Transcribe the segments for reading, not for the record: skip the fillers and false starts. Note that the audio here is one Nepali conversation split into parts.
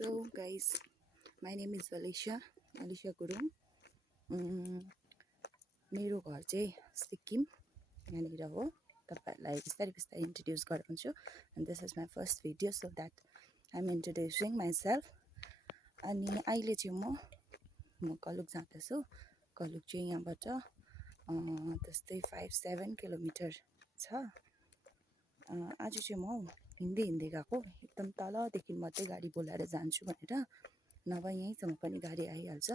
So guys, my name is Alisha Gurung. मेरो घर चाहिँ सिक्किम यहाँनिर हो। तपाईहरुलाई बिस्तारै बिस्तारै इन्ट्रोड्युस गराउँछु and this is my first video, so that I'm introducing myself. अनि अहिले चाहिँ म कलुक जाँदैछु। कलुक चाहिँ यहाँबाट त्यस्तै 5-7 किलोमिटर छ। आज चाहिँ म हिँड्दै गएको, एकदम तलदेखि मात्रै गाडी बोलाएर जान्छु भनेर, नभए यहीँसम्म पनि गाडी आइहाल्छ।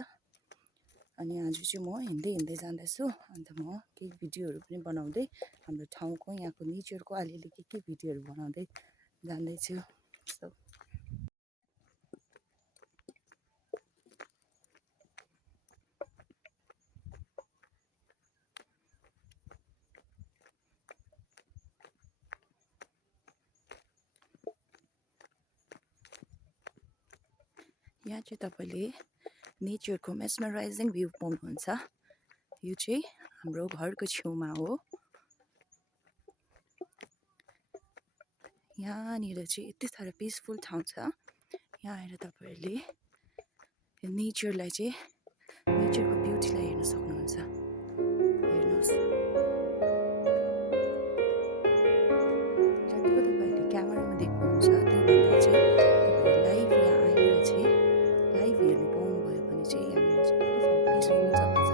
अनि आज चाहिँ म हिँड्दै जाँदैछु। अन्त म केही भिडियोहरू पनि बनाउँदै हाम्रो ठाउँको यहाँको नेचरको अलिअलि के भिडियोहरू बनाउँदै जाँदैछु। सो यहाँ चाहिँ तपाईले नेचरको मेस्मराइजिङ भ्यू पाउनुहुन्छ। यो चाहिँ हाम्रो घरको छेउमा हो। यहाँनिर चाहिँ यति साह्रो पिसफुल ठाउँ छ। यहाँ आएर तपाईहरुले यो नेचरलाई चाहिँ नेचरको ब्युटीलाई हेर्न सक्नुहुन्छ। हेर्नुस्, जतिको तपाईहरुले क्यामेरामा देख्नुहुन्छ त्योभन्दा चाहिँ तपाईहरु लाइभ यहाँ आएर चाहिँ लाइभ हेर्नु पाउनुभयो भने चाहिँ यहाँनिर चाहिँ यति साह्रो पिसफुल जग्गा छ।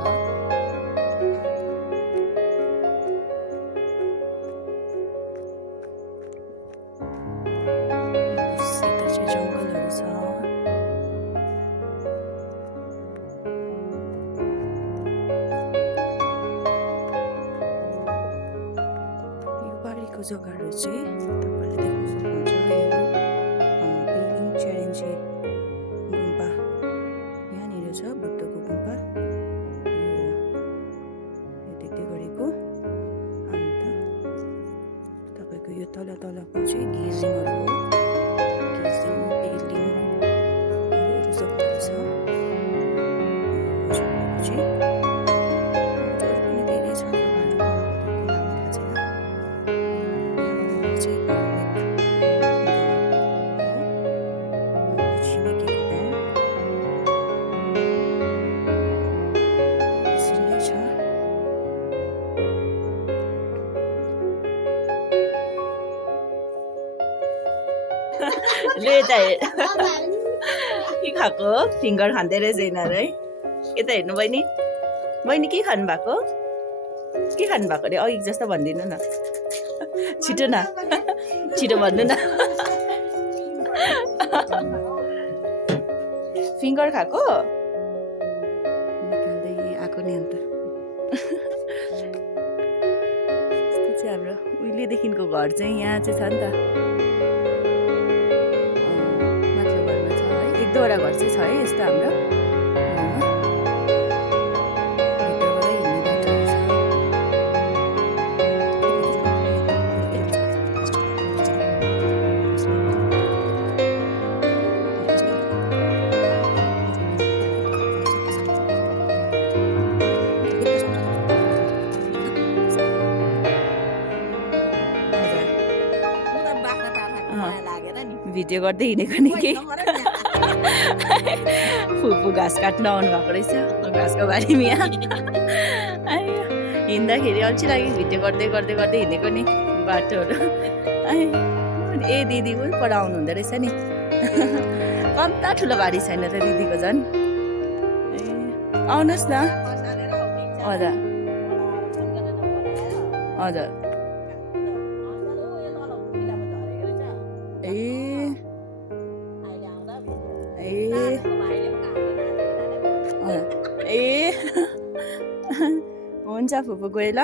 सिधा चाहिँ जङ्गलहरू छ। यो बारीको जग्गाहरू चाहिँ तपाईले देख्न सक्नुहुन्छ। यो पेलिङ च्यालेन्जी गुम्पा यहाँनिर छ, बुद्धको गुम्पा यो देख्दै गरेको। अन्त तपाईको यो तलको चाहिँ गेजिङहरू हो। गेजिङ, पेलिङ अरू जग्गाहरू छ। चाहिँ अरू पनि धेरै छ जग्गाहरू, मलाई त्यति नाम थाहा छैन। यहाँ चाहिँ छिमेकीको गाउँ यसरी नै छ। ले त के खाएको फिङ्गर खाँदै रहेछ यिनीहरू है। यता हेर्नु बहिनी, बहिनी के खानु भएको? के खानु भएको अरे? अघि जस्तो भनिदिनु न, छिटो न, छिटो भन्नु न। फिङ्गर खाएको निकाल्दै आएको नि। अन्त यस्तो चाहिँ हाम्रो उहिलेदेखिको घर चाहिँ यहाँ चाहिँ छ नि त। माथिल्लो घरमा छ है, 1-2वटा घर चाहिँ छ है यस्तो हाम्रो गाउँमा। भित्रबाटै हिँड्ने बाटोहरू छ। भिडियो गर्दै हिँडेको नि के फुपू घाँस काट्न आउनु भएको रहेछ घाँसको बारीमा। यहाँ हिँड्दाखेरि अल्छी लाग्यो, भिडियो गर्दै हिँडेको नि बाटोहरू। ए दिदी पनि पर आउनु हुँदो रहेछ नि। कम्ता ठुलो बारी छैन त दिदीको झन्। ए आउनुहोस् न। हजुर हजुर। हुन्छ फुपू गयो ल।